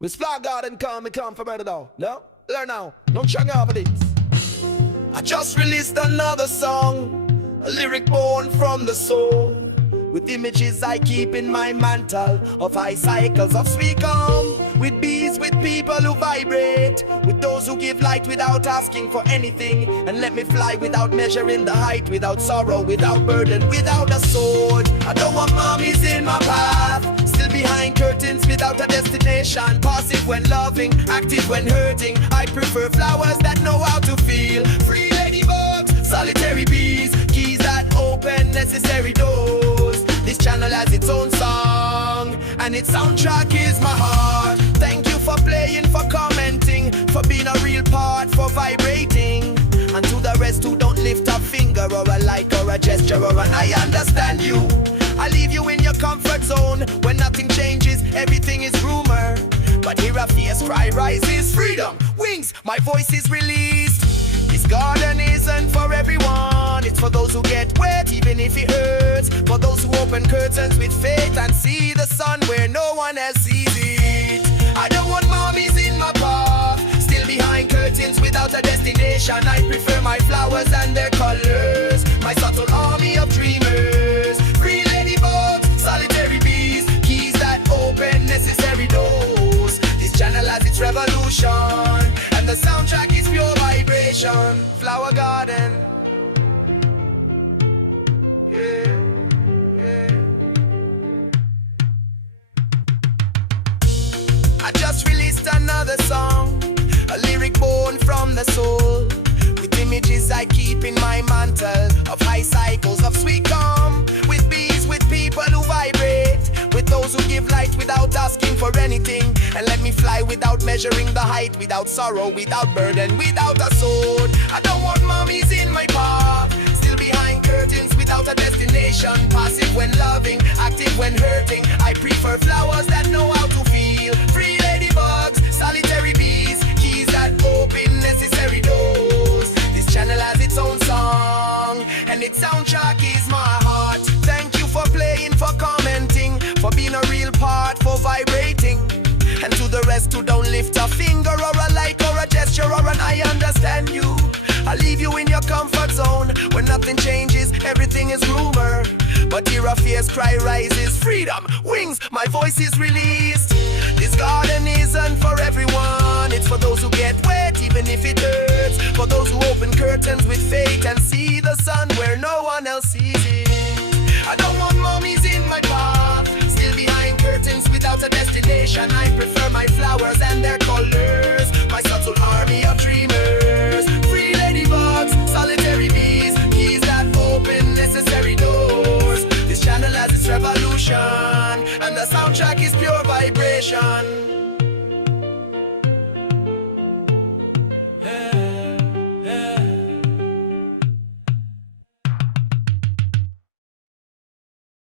With Fly Garden come from murder now. No? Learn now. Don't shang off of this. I just released another song, a lyric born from the soul, with images I keep in my mantle of high cycles of sweet calm, with bees, with people who vibrate, with those who give light without asking for anything, and let me fly without measuring the height, without sorrow, without burden, without a sword. I don't want mommies in my path, still behind curtains without a destination, passive when loving, active when hurting. I prefer flowers that know how to feel, free ladybugs, solitary bees, keys that open necessary doors. This channel has its own song, and its soundtrack is my heart. Thank you for playing, for commenting, for being a real part, for vibrating. And to the rest who don't lift a finger or a like or a gesture or an I understand you. I leave you in your comfort zone when nothing changes, everything is rumor. But here a fierce cry rises, freedom, wings, my voice is released. This garden isn't for everyone, it's for those who get wet even if it hurts, for those who open curtains with faith and see the sun where no one else sees it. I don't want mommies in my path, still behind curtains without a destination. I prefer my flowers and their colors, my subtle army of dreamers, free ladybugs, solitary bees, keys that open necessary doors. This channel has its revolution, and the soundtrack is pure vibration. Flower Garden. Yeah, yeah. I just released another song, a lyric born from the soul, with images I keep in my mantle of high cycles of sweet calm, with bees, with people who vibrate, with those who give light without asking for anything, and let me fly without measuring the height, without sorrow, without burden, without a sword. I don't want mommies in my path, still behind curtains without a destination, passive when loving, active when hurting. I prefer flowers that know how to feel, free ladybugs, solitary bees, keys that open necessary doors. This channel has its own song, and its soundtrack is my heart. Thank you for playing, for commenting, for being a real part, for vibrating. And to the rest who don't lift a finger or a like or a gesture or an I understand you. I leave you in your comfort zone where nothing changes, everything is rumor. But here a fierce cry rises, freedom, wings, my voice is released. This garden isn't for everyone, it's for those who get wet even if it hurts, for those who open curtains with faith and see the sun where no one else sees it. I don't want mommies in my path, still behind curtains without a destination. I prefer my flowers and their colors, my subtle army of dreamers, free ladybugs, solitary bees, keys that open necessary doors. This channel has its revolution, and the soundtrack is pure vibration.